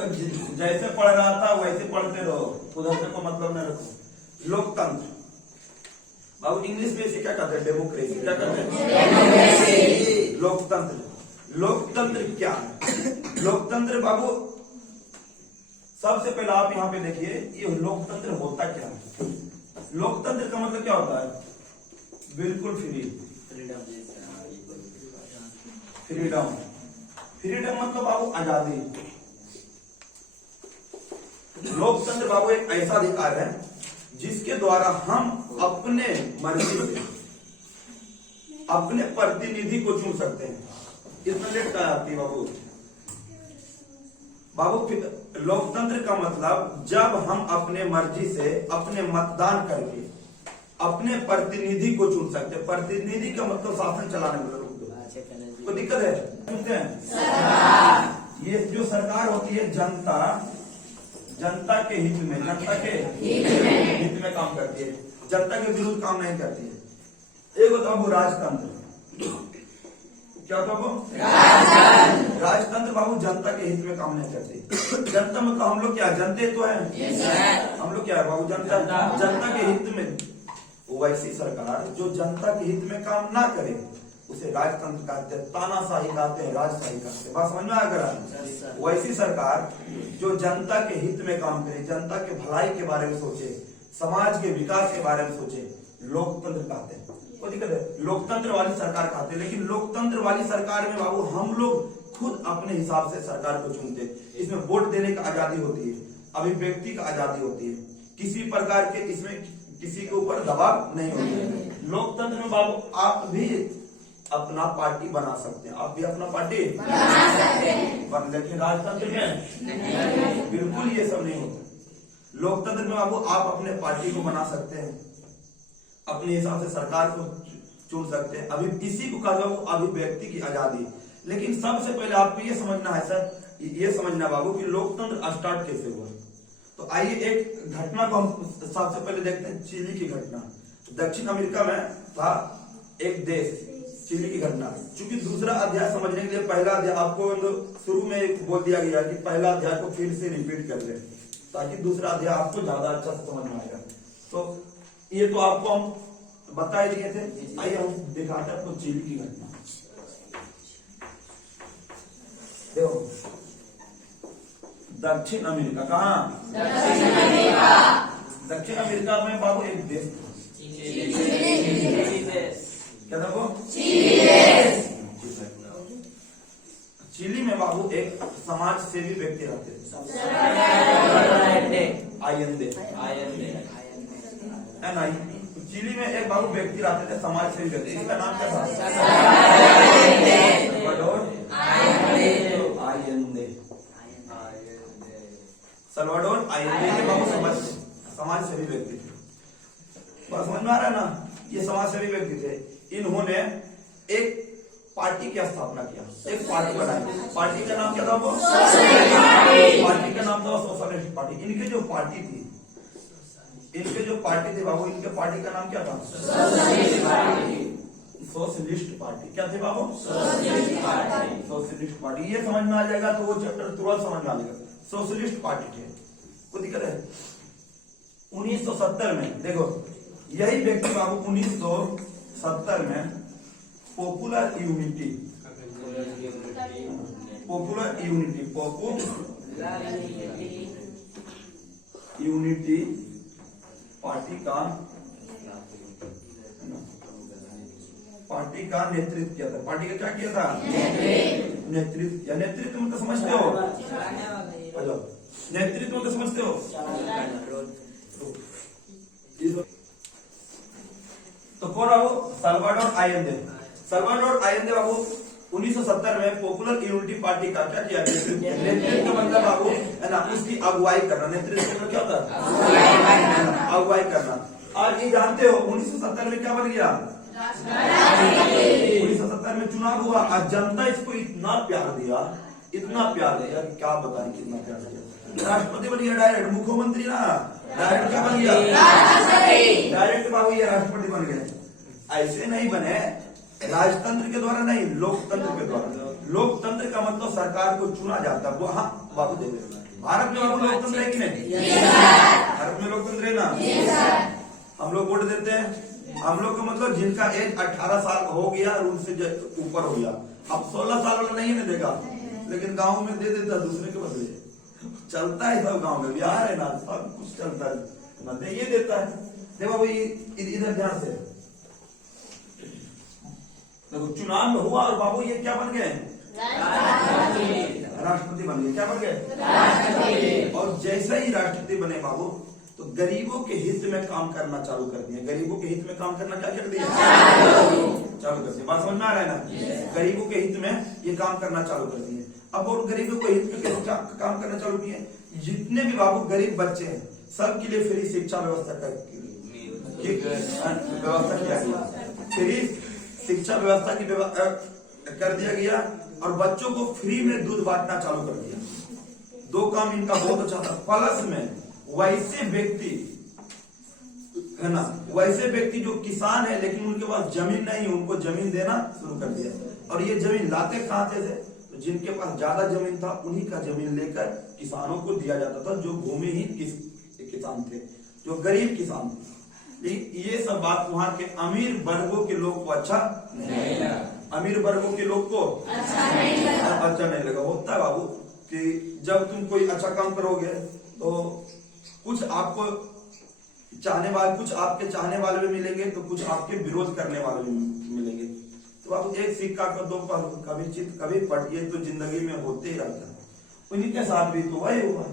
जैसे पढ़ रहा था वैसे पढ़ते रहो, उधर से को मतलब न रखो। लोकतंत्र बाबू इंग्लिश में इसे क्या कहते हैं? डेमोक्रेसी। क्या कहते हैं? लोकतंत्र। लोकतंत्र क्या है? लोकतंत्र बाबू सबसे पहले आप यहाँ पे देखिए, ये लोकतंत्र होता क्या है? लोकतंत्र का मतलब क्या होता है? बिल्कुल फ्रीडम। फ्रीडम मतलब बाबू आजादी। लोकतंत्र बाबू एक ऐसा अधिकार है जिसके द्वारा हम अपने मर्जी से अपने प्रतिनिधि को चुन सकते हैं। इतना लेट क्या आती है बाबू? लोकतंत्र का मतलब जब हम अपने मर्जी से अपने मतदान करके अपने प्रतिनिधि को चुन सकते हैं। प्रतिनिधि का मतलब शासन चलाने वाला। कोई दिक्कत है? सुनते हैं, ये जो सरकार होती है जनता के हित में, जनता के हित में काम करती है, जनता के विरुद्ध काम नहीं करती है। एक होता है राजतंत्र। क्या होता है? राजतंत्र बाबू जनता के हित में काम नहीं करती। जनता मतलब हम लोग क्या जनते तो है, हम लोग क्या है बाबू? जनता के हित में। वैसी सरकार जो जनता के हित में काम ना करे उसे राजतंत्र कहते हैं, तानाशाही कहते हैं, राजशाही कहते हैं। बात समझ में आ गया? वैसी सरकार जो जनता के हित में काम करे, जनता के भलाई के बारे में सोचे, समाज के विकास के बारे में सोचे, लोकतंत्र कहते हैं। कोई दिक्कत है? लोकतंत्र वाली सरकार कहते हैं। लेकिन लोकतंत्र वाली सरकार में बाबू हम लोग खुद अपने हिसाब से सरकार को चुनते हैं। इसमें वोट देने की आजादी होती है, अभिव्यक्ति की आजादी होती है, किसी प्रकार के इसमें किसी के ऊपर दबाव नहीं होता है। लोकतंत्र में बाबू आप भी अपना पार्टी बना सकते हैं, आप भी अपना पार्टी बना सकते हैं। लेकिन राजतंत्र में बिल्कुल ये सब नहीं होता। लोकतंत्र में बाबू आप अपने पार्टी को बना सकते हैं, अपने हिसाब से सरकार को चुन सकते हैं। अभी इसी को कहा बाबू अभिव्यक्ति की आजादी। लेकिन सबसे पहले आपको ये समझना है सर, ये समझना बाबू कि लोकतंत्र स्टार्ट कैसे हुआ। तो आइए एक घटना को हम सबसे पहले देखते हैं, चिली की घटना। दक्षिण अमेरिका में था एक देश, चिली की घटना। क्योंकि दूसरा अध्याय समझने के लिए पहला अध्याय आपको शुरू में बोल दिया गया कि पहला अध्याय को फिर से रिपीट कर ले, ताकि दूसरा अध्याय आपको ज्यादा अच्छा से समझ में आएगा। तो ये तो आपको हम बता ही दिए थे। आइए हम दिखाते हैं आपको चिली की घटना। देखो दक्षिण अमेरिका, कहाँ? दक्षिण अमेरिका में बाबू एक देश था, क्या था वो? चिली में बाबू एक समाज सेवी व्यक्ति रहते थे, चिली में एक बाबू व्यक्ति रहते थे, समाज सेवी व्यक्ति। इसका नाम क्या था? सल्वाडोर आयेंदे के बाबू समाज सेवी व्यक्ति थे। बात समझ में आ रहा है ना? ये समाज सेवी व्यक्ति थे। इन्होंने एक पार्टी की स्थापना किया, एक पार्टी बनाई। पार्टी का नाम क्या था? वो पार्टी का नाम था सोशलिस्ट पार्टी। इनके जो पार्टी थी बाबू, इनके पार्टी का नाम क्या था? Socialist party. क्या थे बाबू? Socialist party. ये समझ में आ जाएगा तो वो चैप्टर तुरंत समझ में आ जाएगा। सोशलिस्ट पार्टी थे। कोई दिक्कत है? 1970 में देखो यही व्यक्ति बाबू 1970 में पॉपुलर यूनिटी पार्टी का नेतृत्व किया था। पार्टी का क्या किया था? नेतृत्व। या नेतृत्व मतलब समझते हो? नेतृत्व मतलब समझते हो? तो कौन बाबू? सल्वाडोर आयेंदे। सल्वाडोर आयेंदे बाबू 1970 में पॉपुलर यूनिटी पार्टी का क्या किया? नेतृत्व मतलब बाबू है ना, उसकी अगुवाई करना। नेतृत्व क्या होता है? अगुवाई करना। और ये जानते हो 1970 में क्या बन गया? 1970 में चुनाव हुआ और जनता इसको इतना प्यार दिया, इतना प्यार दिया कि क्या बताएं कितना प्यार दिया। राष्ट्रपति बन गया डायरेक्ट, मुख्यमंत्री ना डायरेक्ट क्या बन गया? डायरेक्ट बाबू ये राष्ट्रपति बन गए। ऐसे नहीं बने राजतंत्र के द्वारा, नहीं लोकतंत्र के द्वारा। लोकतंत्र का मतलब सरकार को चुना जाता है। वो हाँ बाबू दे भारत में बाबू लोकतंत्र है कि नहीं? भारत में लोकतंत्र है ना? हम लोग वोट देते हैं। हम लोग का मतलब जिनका एज 18 साल हो गया और उनसे ऊपर हो गया। अब 16 साल वाला नहीं देगा, लेकिन गांव में दे देता दूसरे के बदले। चलता है सब गांव में, बिहार है ना, सब कुछ चलता है ना, दे ये देता है। देखो भाई इधर ध्यान से देखो, चुनाव में हुआ और बाबू ये क्या बन गए? राष्ट्रपति बन गए। क्या बन गए? और जैसे ही राष्ट्रपति बने बाबू, तो गरीबों के हित में काम करना चालू कर दिया। गरीबों के हित में काम करना क्या कर दिया? चालू कर दिया। बात समझ में आ रहा है ना? गरीबों के हित में ये काम करना चालू कर दिए। अब और गरीबों के हित में कैसे काम करना चालू किए? जितने भी बाबू गरीब बच्चे हैं, सबके लिए फ्री शिक्षा व्यवस्था किया गया। फ्री शिक्षा व्यवस्था की व्यवस्था कर दिया गया और बच्चों को फ्री में दूध बांटना चालू कर दिया। दो काम इनका बहुत अच्छा था। प्लस में वैसे व्यक्ति है ना, वैसे व्यक्ति जो किसान है लेकिन उनके पास जमीन नहीं, उनको जमीन देना शुरू कर दिया। और ये जमीन लाते कहां से थे? तो जिनके पास ज्यादा जमीन था उन्हीं का जमीन लेकर किसानों को दिया जाता था, जो भूमिहीन किसान थे, जो गरीब किसान थे। लेकिन ये सब बात वहां के अमीर वर्गों के लोग को अच्छा नहीं लगा। अमीर वर्गों के लोग को अच्छा नहीं लगा। होता है बाबू कि जब तुम कोई अच्छा काम करोगे तो कुछ आपको चाहने वाले, कुछ आपके चाहने वाले भी मिलेंगे, तो कुछ आपके विरोध करने वाले भी मिलेंगे। तो बाबू एक सिक्का का दो पहलू, कभी चित कभी पट, ये तो जिंदगी में होते ही रहता है। उन्हीं के साथ भी तो वही हुआ,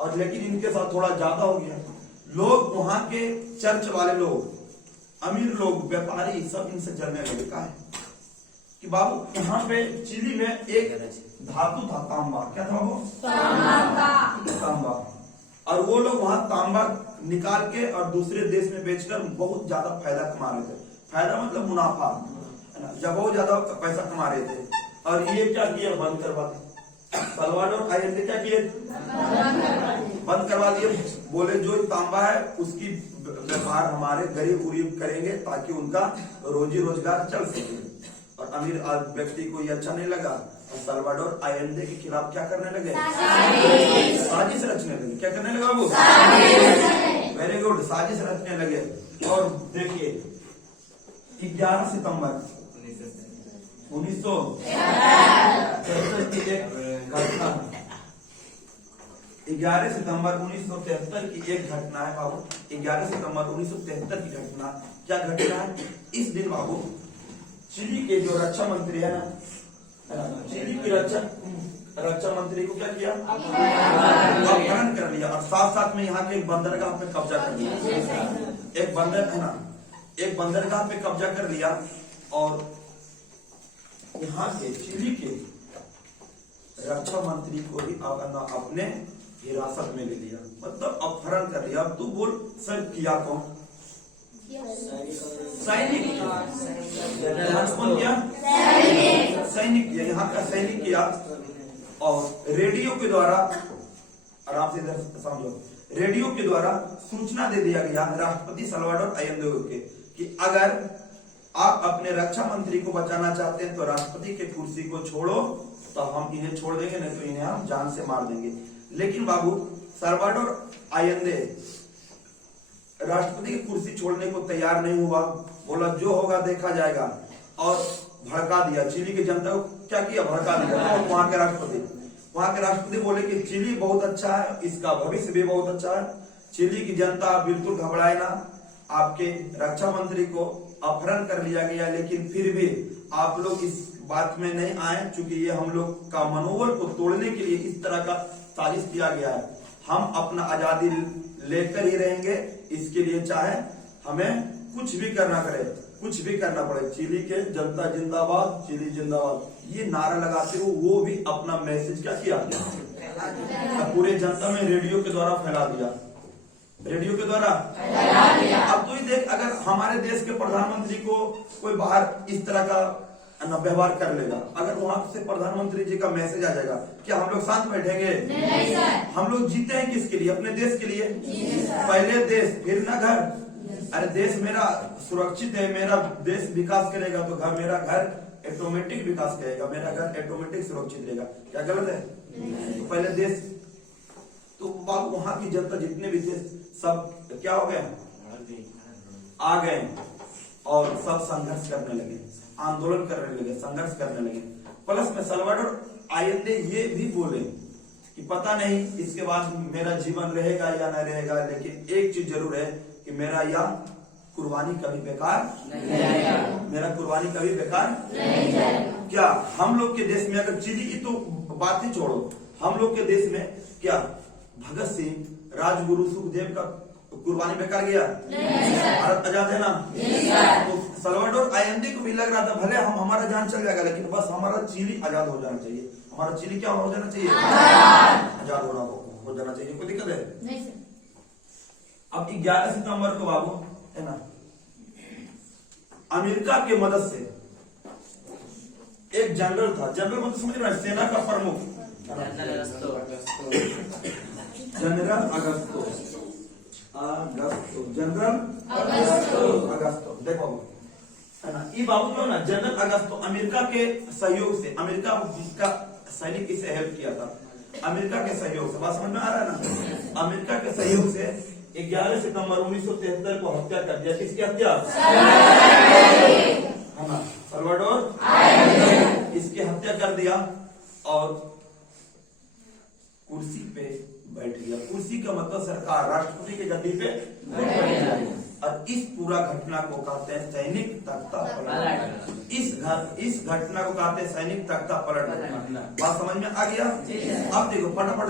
और लेकिन इनके साथ थोड़ा ज्यादा हो गया। लोग वहां के चर्च वाले लोग, अमीर लोग, व्यापारी सब इनसे जलने लगे। का है कि बाबू यहाँ पे चिली में एक धातु था, तांबा। क्या था वो? तांबा। और वो लोग वहां तांबा निकाल के और दूसरे देश में बेचकर बहुत ज्यादा फायदा कमा रहे थे। फायदा मतलब मुनाफा, है ना, जब बहुत ज्यादा पैसा कमा रहे थे। और ये क्या किया? बंद करवा दिया। सल्वाडोर आयेंदे क्या किए? बंद करवा दिए। बोले जो तांबा है उसकी व्यवहार हमारे गरीब उरीब करेंगे ताकि उनका रोजी रोजगार चल सके। और अमीर व्यक्ति को ये अच्छा नहीं लगा, और सल्वाडोर आयेंदे के खिलाफ क्या करने लगे? साजिश रचने लगे। क्या करने लगा वो? वेरी गुड, साजिश रचने लगे। और देखिए 11 सितंबर 1973 की एक घटना, 11 सितंबर 1973 की एक घटना है बाबू। 11 सितंबर 1973 की घटना, क्या घटना है? इस दिन बाबू चिली के जो रक्षा मंत्री है ना, चिली की रक्षा मंत्री को क्या किया? अपहरण कर लिया। और साथ साथ में यहाँ के एक बंदरगाह पे कब्जा कर लिया। एक बंदर है ना, एक बंदरगाह पे कब्जा कर लिया और यहाँ के चिली के रक्षा मंत्री को भी अपने हिरासत में ले लिया, मतलब अपहरण कर लिया। अब तू बोल सर किया कौन? सैनिक। कौन किया? सैनिक किया, यहाँ का सैनिक किया। और रेडियो के द्वारा, आराम से इधर समझो, रेडियो के द्वारा सूचना दे दिया गया राष्ट्रपति सल्वाडोर आयेंदे के कि अगर आप अपने रक्षा मंत्री को बचाना चाहते हैं तो राष्ट्रपति के कुर्सी को छोड़ो, तो हम इन्हें छोड़ देंगे, नहीं तो इन्हें हम जान से मार देंगे। लेकिन बाबू सल्वाडोर आयेंदे राष्ट्रपति की कुर्सी छोड़ने को तैयार नहीं हुआ। बोला जो होगा देखा जाएगा, और भड़का दिया चिली की जनता को। क्या किया? भड़का दिया। तो वहां के राष्ट्रपति बोले कि चिली बहुत अच्छा है, इसका भविष्य भी बहुत अच्छा है, चिली की जनता बिल्कुल घबराए ना, आपके रक्षा मंत्री को अपहरण कर लिया गया, लेकिन फिर भी आप लोग इस बात में नहीं आए, चूंकि ये हम लोग का मनोबल को तोड़ने के लिए इस तरह का साजिश किया गया है। हम अपना आजादी लेकर ही रहेंगे, इसके लिए चाहे हमें कुछ भी करना पड़े, कुछ भी करना पड़े। चिली के जनता जिंदाबाद, चिली जिंदाबाद, ये नारा लगाते हुए वो भी अपना मैसेज क्या किया? पूरे जनता में रेडियो के द्वारा फैला दिया। रेडियो के द्वारा फैला दिया। अब तो ही देख, अगर हमारे देश के प्रधानमंत्री को कोई बाहर इस तरह का व्यवहार कर लेगा, अगर वहां से प्रधानमंत्री जी का मैसेज आ जाएगा, क्या हम लोग शांत बैठेंगे? नहीं सर। हम लोग जीते हैं किसके लिए? अपने देश के लिए। पहले देश फिर ना घर। अरे देश मेरा सुरक्षित है, मेरा देश विकास करेगा तो घर, मेरा घर ऑटोमेटिक विकास करेगा, मेरा घर ऑटोमेटिक सुरक्षित रहेगा। क्या गलत है? तो पहले देश तो बाबू वहां की जनता जितने भी थे सब क्या हो गए, आ गए और सब संघर्ष करने लगे, आंदोलन करने लगे, संघर्ष करने लगे। प्लस में सल्वाडोर आयेंदे ये भी बोले कि पता नहीं इसके बाद मेरा जीवन रहेगा या नहीं रहेगा, लेकिन एक चीज जरूर है कि मेरा यह कुर्बानी कभी बेकार नहीं जाएगा, मेरा कुर्बानी कभी बेकार नहीं जाएगा। क्या हम लोग के देश में, अगर चिली की तो बात ही छोड़ो, हम लोग के देश में क्या भगत सिंह, राजगुरु, सुखदेव का कुर्बानी बेकार गया? भारत आजाद है ना? तो सल्वाडोर आयेंदे को भी लग रहा था भले हम हमारा जान चल जाएगा, लेकिन बस हमारा चिली आजाद हो जाना चाहिए, हमारा चिली क्या हो जाना चाहिए, आजाद हो जाना चाहिए। कोई दिक्कत है नहीं सर। अब 11 सितंबर को बाबू है ना, अमेरिका के मदद से एक जनरल था, जनरल मतलब समझ रहे हैं, सेना का प्रमुख, जनरल अगस्तो, जनरल अगस्तो, देखो है ना, ये बाबू जो ना जनरल अगस्तो अमेरिका के सहयोग से, अमेरिका का सैनिक इसे हेल्प किया था, अमेरिका के सहयोग से, बात समझ में आ रहा है ना, अमेरिका के सहयोग से 11 सितंबर 1973 को हत्या कर दिया। किसकी हत्या? है ना, सल्वाडोर इसकी हत्या कर दिया और कुर्सी पे बैठ गया। कुर्सी का मतलब सरकार, राष्ट्रपति के गद्दी पे बैठ गया। और इस पूरा घटना को कहते हैं सैनिक तख्ता पलट। इस घटना को कहते हैं सैनिक तख्ता पलट। बात समझ में आ गया? अब देखो फटाफट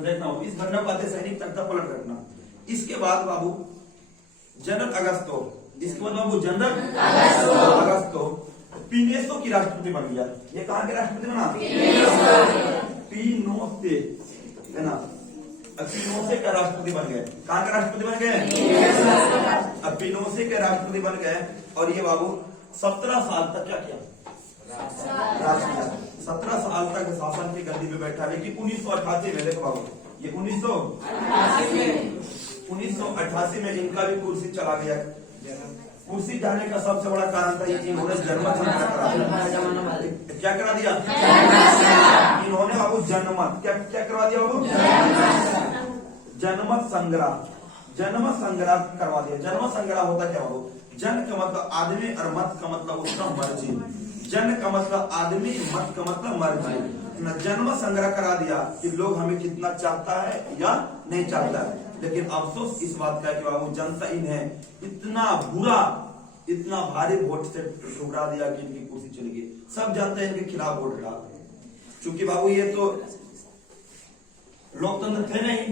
देखना हो, इस घटना को कहते हैं सैनिक तख्ता पलट घटना। इसके बाद बाबू जनरल अगस्तो, इसके बाद बाबू जनरल अगस्तो पिनोसे की राष्ट्रपति बन गया। ये कहाँ के राष्ट्रपति बना? पिनोसे, है ना, पिनोसे का राष्ट्रपति बन गए। कहाँ का राष्ट्रपति बन गए? अब पिनोसे के राष्ट्रपति बन गए और ये बाबू 17 साल तक क्या किया? 17 साल तक शासन की गद्दी पे बैठा। लेकिन 1988 में देखो बाबू, ये 1988 में इनका भी कुर्सी चला गया। कुर्सी जाने का सबसे बड़ा कारण था इन्होंने जनमत क्या करा दिया? इन्होंने बाबू जनमत क्या करवा दिया बाबू? जनमत संग्रह करवा दिया। जनमत संग्रह होता क्या बाबू? जन का मतलब आदमी और मत का मतलब उसका मर्जी। जन का मतलब आदमी, मत का मतलब मर्जी। जन्म संग्रह करा दिया कि लोग हमें कितना चाहता है या नहीं चाहता है। लेकिन अफसोस इस बात का कि बाबू जनता इन्हें इतना बुरा, इतना भारी वोट से ठुकरा दिया कि इनकी कुर्सी चली गई। सब जानते हैं इनके खिलाफ वोट डाला, क्योंकि बाबू ये तो लोकतंत्र थे नहीं,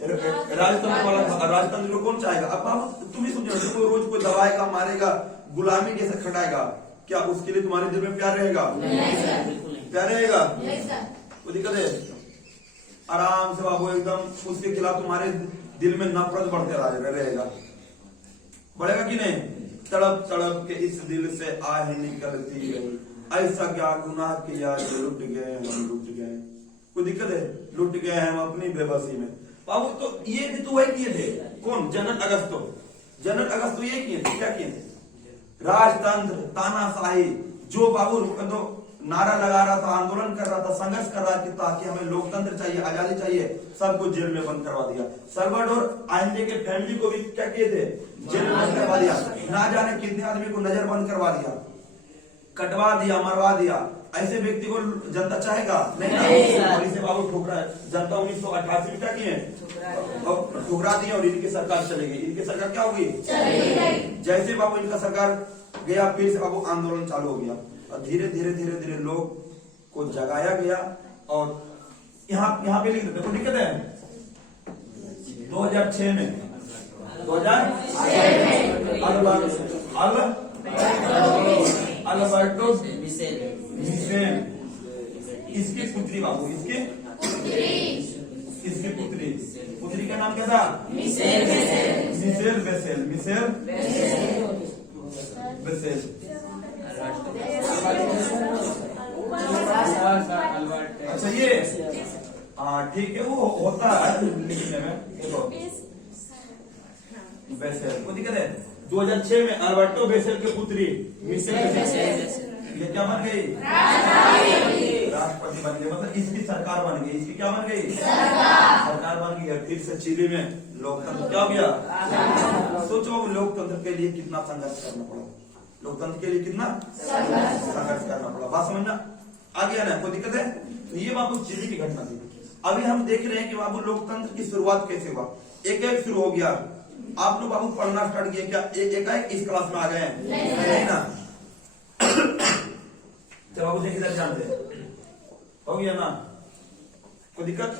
राजतंत्र वाला था। राजतंत्र को कौन चाहेगा? अब बाबू तुम ही सोचो, रोज कोई दबाएगा, मारेगा, गुलामी जैसे खटाएगा, क्या उसके लिए तुम्हारे दिल में प्यार रहेगा? प्यार रहेगा? कोई दिक्कत है? आराम से बाबू एकदम उसके खिलाफ तुम्हारे दिल में नफरत बढ़ते रहेगा। बढ़ेगा कि नहीं? तड़प तड़प के इस दिल से आह निकलती गई, ऐसा क्या गुनाह किया जो लुट गए हम, लुट गए। कोई दिक्कत है? लुट गए हम अपनी बेबसी में। बाबू तो ये भी तो वही किए थे। कौन? General Augusto. जनरल अगस्तो ये किए थे। क्या किए थे? राजतंत्र, तानाशाही, जो बाबू तो नारा लगा रहा था, आंदोलन कर रहा था, संघर्ष कर रहा था ताकि हमें लोकतंत्र चाहिए, आजादी चाहिए, सबको जेल में बंद करवा दिया। सल्वाडोर आयेंदे के फैमिली को भी क्या किए थे? जेल में बंद करवा दिया। ना जाने कितने आदमी को नजर बंद करवा दिया, कटवा दिया, मरवा दिया। ऐसे व्यक्ति को जनता चाहेगा? नहीं। और इसे बाबू ठुकरा जनता 1988 में क्या किए? ठुकरा दिया और इनकी सरकार चली गई। इनकी सरकार क्या होगी? जैसे बाबू इनका सरकार गया, फिर से बाबू आंदोलन चालू हो गया और धीरे धीरे धीरे धीरे लोग को जगाया गया। और यहाँ पे लिख देते, कोई दिक्कत है? 2006 में अल्बर्टो मिशेल, इसकी पुत्री बाबू, इसकी पुत्री का नाम क्या था? Michelle Bessel. अच्छा ये ठीक है, वो होता है लिखने में। देखो बेसेल, कोई दिक्कत है? 2006 में अल्बर्टो बेसेल की पुत्री मिशेल बेसेल ये क्या बन गई? राष्ट्रपति बन गए, मतलब इसकी सरकार बन गई, इसकी क्या बन गई, सरकार बन गई है। फिर से चिली में लोकतंत्र क्या हो गया। सोचो अब लोकतंत्र के लिए कितना संघर्ष करना पड़ा, लोकतंत्र के लिए कितना संघर्ष करना पड़ा। बात समझना आ गया ना, कोई दिक्कत है। तो ये बाबू चिली की घटना थी। अभी हम देख रहे हैं कि बाबू लोकतंत्र की शुरुआत कैसे हुआ, एक एक शुरू हो गया। आप लोग बाबू पढ़ना स्टार्ट किए क्या, एक इस क्लास में आ गए हैं, नहीं ना। चलो बाबू इधर जानते हो गया ना, कोई दिक्कत।